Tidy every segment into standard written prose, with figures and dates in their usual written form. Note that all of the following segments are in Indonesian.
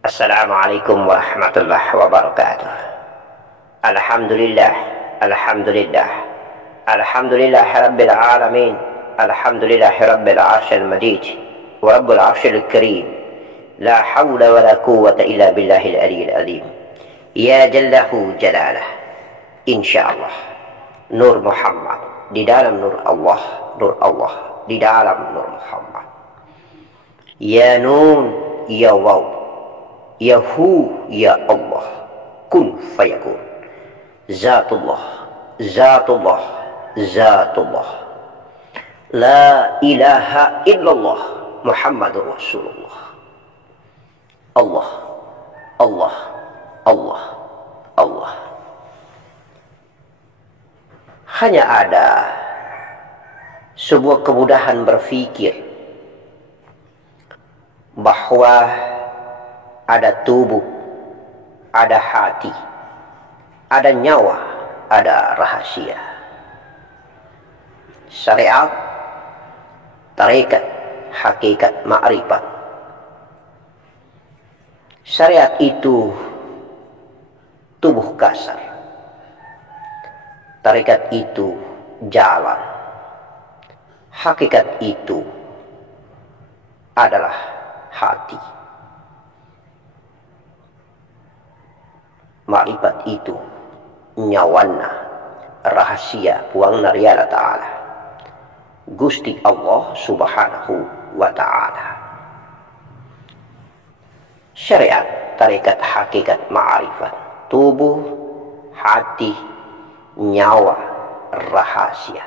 Assalamualaikum warahmatullahi wabarakatuh. Alhamdulillah, alhamdulillah, alhamdulillah rabbil alamin, alhamdulillah rabbil arsyil majid, wa rabbul arsyil karim. La hawla wa la quwwata illa billahil aliyyil azim. Ya jallahu jalalah. Insyaallah nur Muhammad di dalam nur Allah, nur Allah di dalam nur Muhammad. Ya nun, ya waw, ya hu, ya Allah, kun fayakun. Zatullah, zatullah, zatullah. La ilaha illallah Muhammadur Rasulullah. Allah, Allah, Allah, Allah. Hanya ada sebuah kemudahan berpikir bahwa ada tubuh, ada hati, ada nyawa, ada rahasia. Syariat, tarekat, hakikat, ma'rifat. Syariat itu tubuh kasar. Tarekat itu jalan. Hakikat itu adalah hati. Ma'rifat itu nyawana, rahasia puang nariyala ta'ala Gusti Allah subhanahu wa ta'ala. Syariat, tarekat, hakikat, ma'rifat, tubuh, hati, nyawa, rahasia.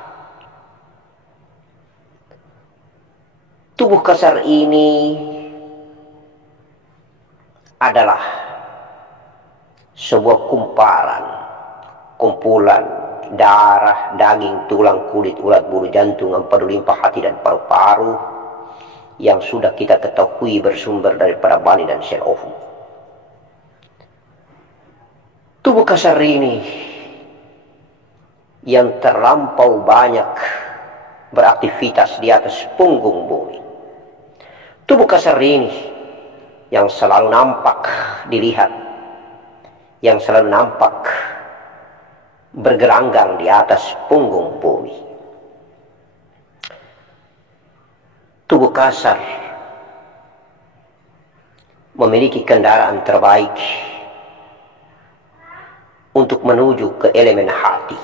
Tubuh kasar ini adalah sebuah kumpulan darah, daging, tulang, kulit, urat, bulu, jantung, empedu, limpa, hati, dan paru-paru yang sudah kita ketahui bersumber daripada bani dan sel ovum. Tubuh kasar ini yang terlampau banyak beraktivitas di atas punggung bumi. Tubuh kasar ini yang selalu nampak dilihat, yang selalu nampak bergeranggang di atas punggung bumi. Tubuh kasar memiliki kendaraan terbaik untuk menuju ke elemen hati.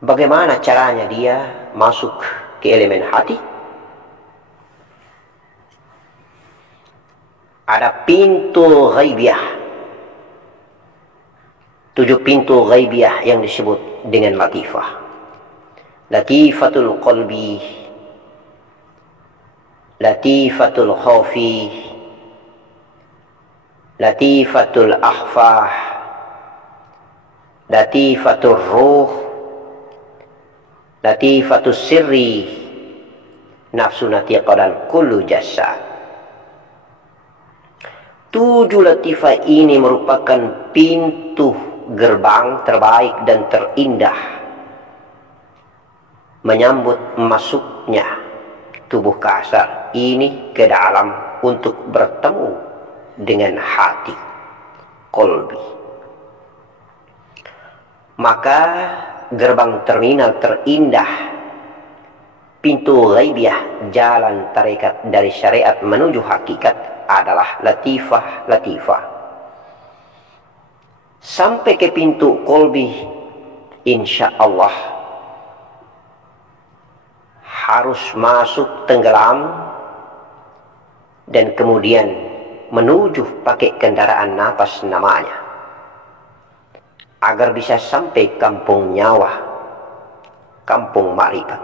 Bagaimana caranya dia masuk ke elemen hati? Ada pintu ghaibiyah. 7 pintu ghaibiyah yang disebut dengan latifah. Latifatul qalbi, latifatul khawfi, latifatul akhfah, latifatul ruh, latifatul sirri, nafsu natiqa, dan kullu jasad. 7 latifah ini merupakan pintu gerbang terbaik dan terindah menyambut masuknya tubuh kasar ini ke dalam untuk bertemu dengan hati, qalbi. Maka gerbang terminal terindah, pintu ghaibiyah, jalan tarekat dari syariat menuju hakikat adalah latifah, latifah. Sampai ke pintu qalbi, insya Allah harus masuk tenggelam dan kemudian menuju pakai kendaraan nafas namanya, agar bisa sampai kampung nyawa, kampung ma'rifat.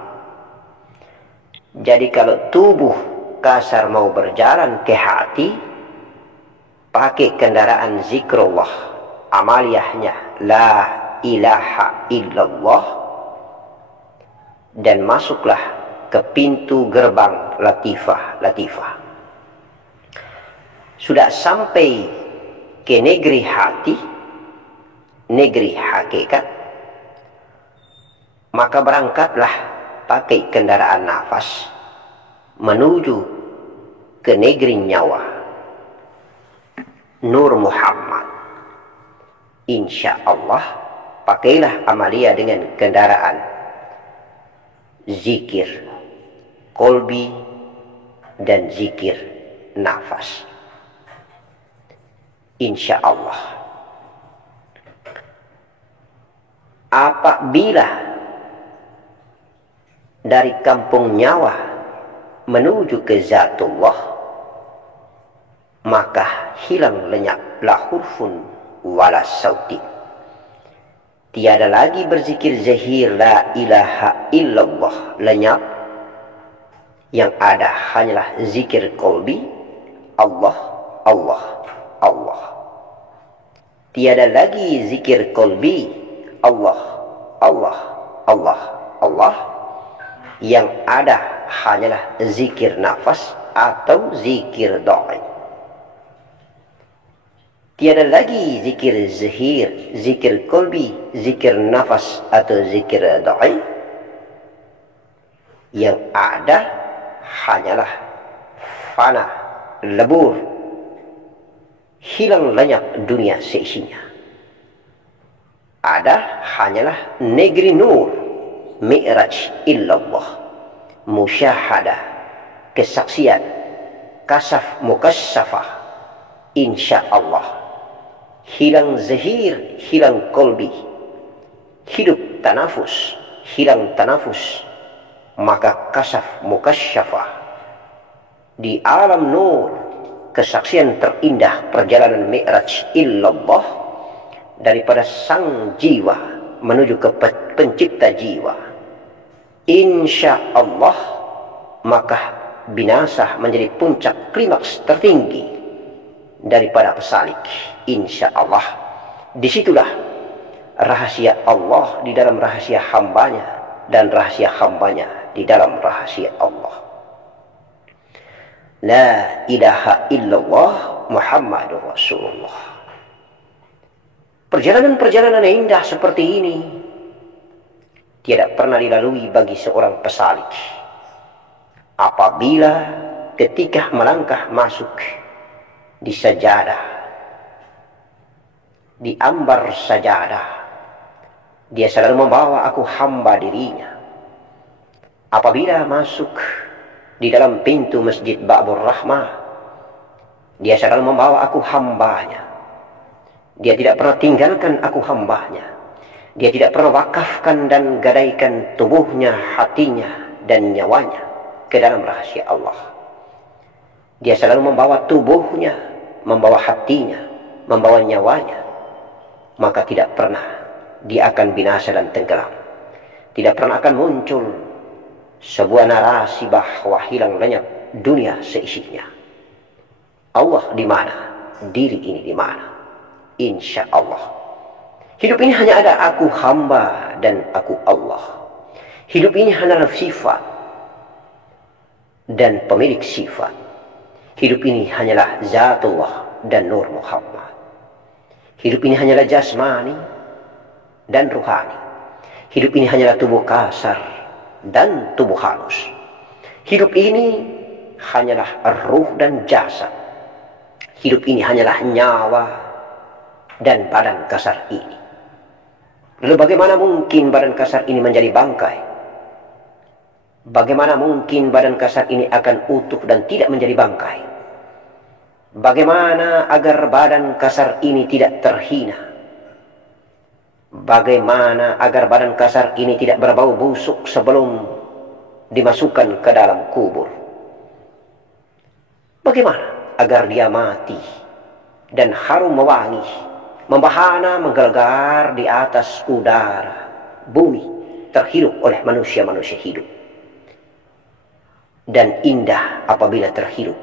Jadi kalau tubuh kasar mau berjalan ke hati, pakai kendaraan zikrullah, amaliyahnya la ilaha illallah, dan masuklah ke pintu gerbang latifah, latifah. Sudah sampai ke negeri hati, negeri hakikat, maka berangkatlah pakai kendaraan nafas menuju ke negeri nyawa, Nur Muhammad. Insya Allah, pakailah amalia dengan kendaraan zikir kolbi dan zikir nafas. Insya Allah. Apabila dari kampung nyawa menuju ke Zatullah, maka hilang lenyap la hurfun wala sauti. Tiada lagi berzikir zahir la ilaha illallah lenyap. Yang ada hanyalah zikir kolbi, Allah, Allah, Allah. Tiada lagi zikir kolbi, Allah, Allah, Allah, Allah. Yang ada hanyalah zikir nafas atau zikir doa. Tiada lagi zikir zahir, zikir kolbi, zikir nafas atau zikir doa. Yang ada hanyalah fana, lebur, hilang lenyap dunia seisinya. Ada hanyalah negeri nur, mi'raj illallah, musyahadah, kesaksian, kasaf mukasyafah. Insya Allah, hilang zahir, hilang kolbi, hidup tanafus, hilang tanafus, maka kasaf mukasyafah di alam nur, kesaksian terindah perjalanan mi'raj illallah daripada sang jiwa menuju ke pencipta jiwa. Insya Allah, maka binasa menjadi puncak klimaks tertinggi daripada pesalik. Insya Allah, disitulah rahasia Allah di dalam rahasia hambanya, dan rahasia hambanya di dalam rahasia Allah. La ilaha illallah Muhammadur Rasulullah. Perjalanan-perjalanan indah seperti ini tidak pernah dilalui bagi seorang pesalik. Apabila ketika melangkah masuk di sajadah, di ambar sajadah, dia selalu membawa aku hamba dirinya. Apabila masuk di dalam pintu Masjid Babur Rahmah, dia selalu membawa aku hambanya. Dia tidak pernah tinggalkan aku hambanya. Dia tidak pernah wakafkan dan gadaikan tubuhnya, hatinya, dan nyawanya ke dalam rahasia Allah. Dia selalu membawa tubuhnya, membawa hatinya, membawa nyawanya. Maka tidak pernah dia akan binasa dan tenggelam. Tidak pernah akan muncul sebuah narasi bahwa hilang lenyap dunia seisinya. Allah di mana? Diri ini di mana? Insya Allah. Hidup ini hanya ada aku hamba dan aku Allah. Hidup ini hanyalah sifat dan pemilik sifat. Hidup ini hanyalah Zatullah dan Nur Muhammad. Hidup ini hanyalah jasmani dan ruhani. Hidup ini hanyalah tubuh kasar dan tubuh halus. Hidup ini hanyalah ruh dan jasad. Hidup ini hanyalah nyawa dan badan kasar ini. Lalu bagaimana mungkin badan kasar ini menjadi bangkai? Bagaimana mungkin badan kasar ini akan utuh dan tidak menjadi bangkai? Bagaimana agar badan kasar ini tidak terhina? Bagaimana agar badan kasar ini tidak berbau busuk sebelum dimasukkan ke dalam kubur? Bagaimana agar dia mati dan harum mewangi, membahana, menggelegar di atas udara bumi, terhirup oleh manusia-manusia hidup, dan indah apabila terhirup?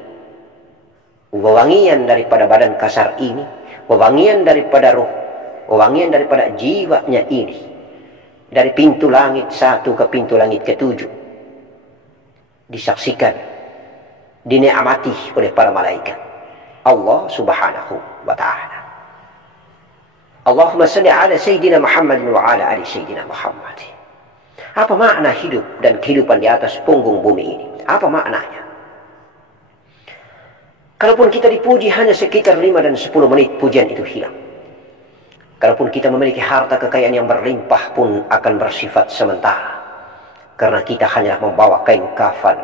Wewangian daripada badan kasar ini, wewangian daripada ruh, wewangian daripada jiwanya ini, dari pintu langit 1 ke pintu langit ke-7, disaksikan, dinikmati oleh para malaikat Allah subhanahu wa ta'ala. Allahumma salli ala Sayyidina Muhammad wa ala ali Sayyidina Muhammad. Apa makna hidup dan kehidupan di atas punggung bumi ini? Apa maknanya? Kalaupun kita dipuji hanya sekitar 5 dan 10 menit, pujian itu hilang. Kalaupun kita memiliki harta kekayaan yang berlimpah pun akan bersifat sementara. Karena kita hanyalah membawa kain kafan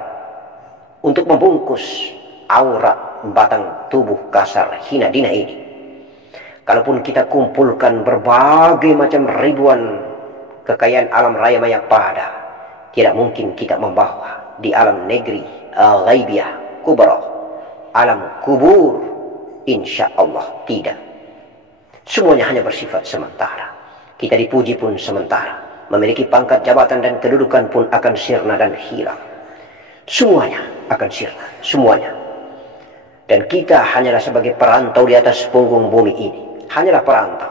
untuk membungkus aurat batang tubuh kasar hina dina ini. Kalaupun kita kumpulkan berbagai macam ribuan kekayaan alam raya maya pada, tidak mungkin kita membawa di alam negeri ghaibiyah kubra, alam kubur, insya Allah tidak. Semuanya hanya bersifat sementara. Kita dipuji pun sementara, memiliki pangkat jabatan dan kedudukan pun akan sirna dan hilang. Semuanya akan sirna, semuanya. Dan kita hanyalah sebagai perantau di atas punggung bumi ini, hanyalah perantau.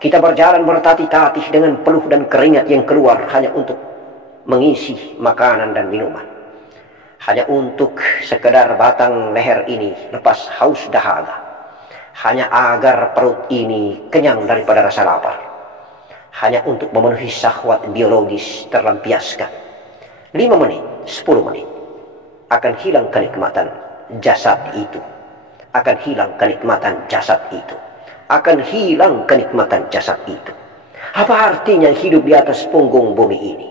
Kita berjalan bertatih-tatih dengan peluh dan keringat yang keluar hanya untuk mengisi makanan dan minuman. Hanya untuk sekedar batang leher ini lepas haus dahaga. Hanya agar perut ini kenyang daripada rasa lapar. Hanya untuk memenuhi syahwat biologis terlampiaskan. 5 menit, 10 menit. Akan hilang kenikmatan jasad itu. Akan hilang kenikmatan jasad itu. Akan hilang kenikmatan jasad itu. Apa artinya hidup di atas punggung bumi ini?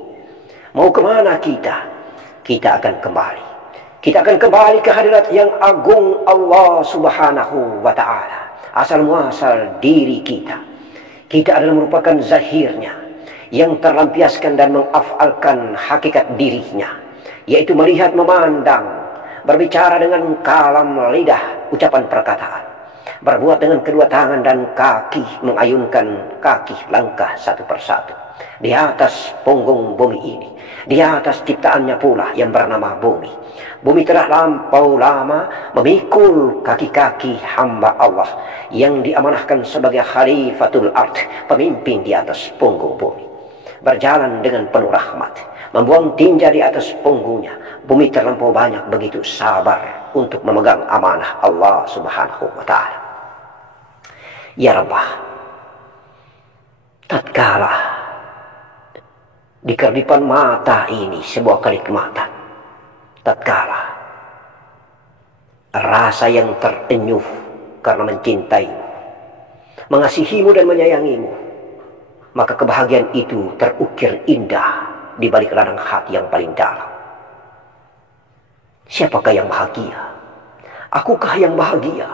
Mau kemana kita? Kita akan kembali. Kita akan kembali ke hadirat yang agung Allah subhanahu wa ta'ala. Asal muasal diri kita. Kita adalah merupakan zahirnya yang terlampiaskan dan mengafalkan hakikat dirinya. Yaitu melihat, memandang, berbicara dengan kalam lidah, ucapan perkataan. Berbuat dengan kedua tangan dan kaki, mengayunkan kaki langkah satu persatu. Di atas punggung bumi ini, di atas ciptaannya pula yang bernama bumi. Bumi telah lampau lama memikul kaki-kaki hamba Allah yang diamanahkan sebagai khalifatul ard, pemimpin di atas punggung bumi. Berjalan dengan penuh rahmat, membuang tinja di atas punggungnya. Bumi terlampau banyak begitu sabar untuk memegang amanah Allah subhanahu wa ta'ala. Ya Rabbah, tatkala di kerdipan mata ini sebuah kenikmatan, tatkala rasa yang terenyuh karena mencintaimu, mengasihimu dan menyayangimu, maka kebahagiaan itu terukir indah di balik ladang hati yang paling dalam. Siapakah yang bahagia? Akukah yang bahagia?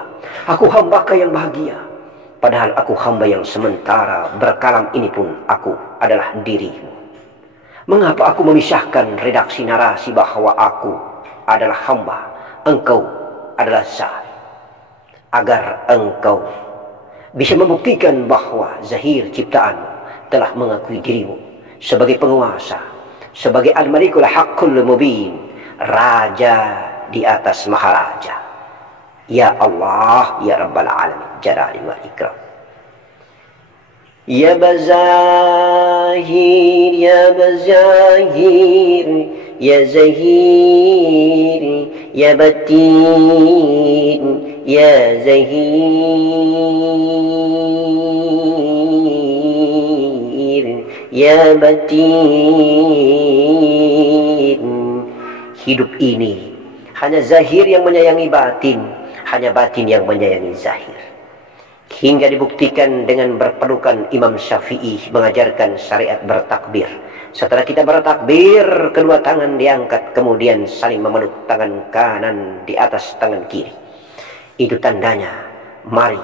Aku hambakah yang bahagia? Padahal aku hamba yang sementara, berkalam ini pun aku adalah dirimu. Mengapa aku memisahkan redaksi narasi bahwa aku adalah hamba, engkau adalah zat? Agar engkau bisa membuktikan bahwa zahir ciptaanmu telah mengakui dirimu sebagai penguasa, sebagai al-malikul haqqul mubin, raja di atas maharaja. Ya Allah, ya Rabbal Alamin, jalali wal ikram. Ya Bazahir, ya Bazahir, ya Zahir, ya Batin, ya Zahir, ya Batin. Hidup ini hanya zahir yang menyayangi batin, hanya batin yang menyayangi zahir. Hingga dibuktikan dengan berpelukan Imam Syafi'i mengajarkan syariat bertakbir. Setelah kita bertakbir, kedua tangan diangkat, kemudian saling memeluk tangan kanan di atas tangan kiri. Itu tandanya, mari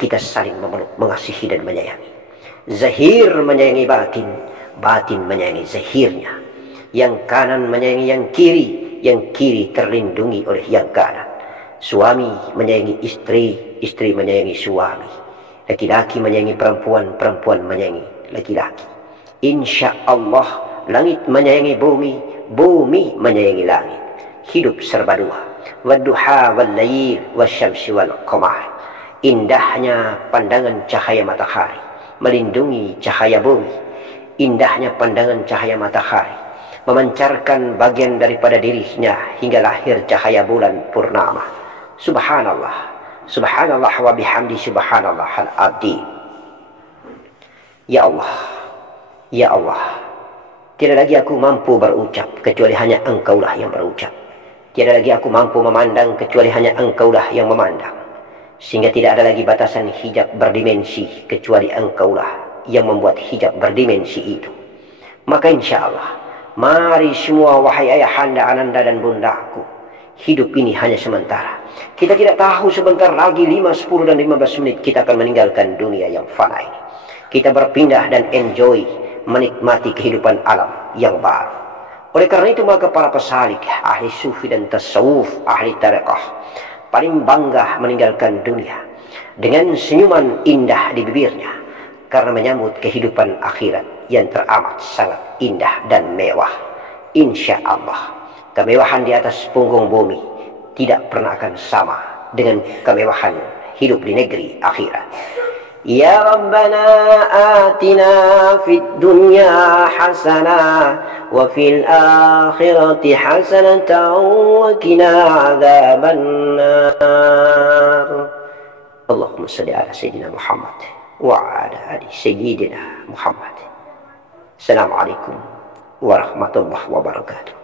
kita saling memeluk, mengasihi dan menyayangi. Zahir menyayangi batin, batin menyayangi zahirnya. Yang kanan menyayangi yang kiri terlindungi oleh yang kanan. Suami menyayangi istri, istri menyayangi suami. Laki-laki menyayangi perempuan, perempuan menyayangi laki-laki. Insya Allah, langit menyayangi bumi, bumi menyayangi langit. Hidup serba dua. Wadduha wal layl wasyamsi wal qamar. Indahnya pandangan cahaya matahari melindungi cahaya bumi. Indahnya pandangan cahaya matahari memancarkan bagian daripada dirinya hingga lahir cahaya bulan purnama. Subhanallah, subhanallah wa bihamdi subhanallah al-azim. Ya Allah, ya Allah, tidak lagi aku mampu berucap kecuali hanya engkaulah yang berucap. Tiada lagi aku mampu memandang kecuali hanya Engkaulah yang memandang. Sehingga tidak ada lagi batasan hijab berdimensi kecuali Engkaulah yang membuat hijab berdimensi itu. Maka insya Allah, mari semua wahai ayahanda, ananda dan bundaku, hidup ini hanya sementara. Kita tidak tahu sebentar lagi 5, 10 dan 15 menit kita akan meninggalkan dunia yang fana ini. Kita berpindah dan enjoy, menikmati kehidupan alam yang baru. Oleh karena itu maka para pesalik, ahli sufi dan tasawuf, ahli tareqah, paling bangga meninggalkan dunia dengan senyuman indah di bibirnya karena menyambut kehidupan akhirat yang teramat sangat indah dan mewah. Insya Allah, kemewahan di atas punggung bumi tidak pernah akan sama dengan kemewahan hidup di negeri akhirat. Ya Rabbana atina fid dunya hasanah wa fil akhirati hasanatan wa qina adzaban nar. Allahumma salli ala sayyidina Muhammad wa ala ali sayyidina Muhammad. Assalamualaikum warahmatullahi wabarakatuh.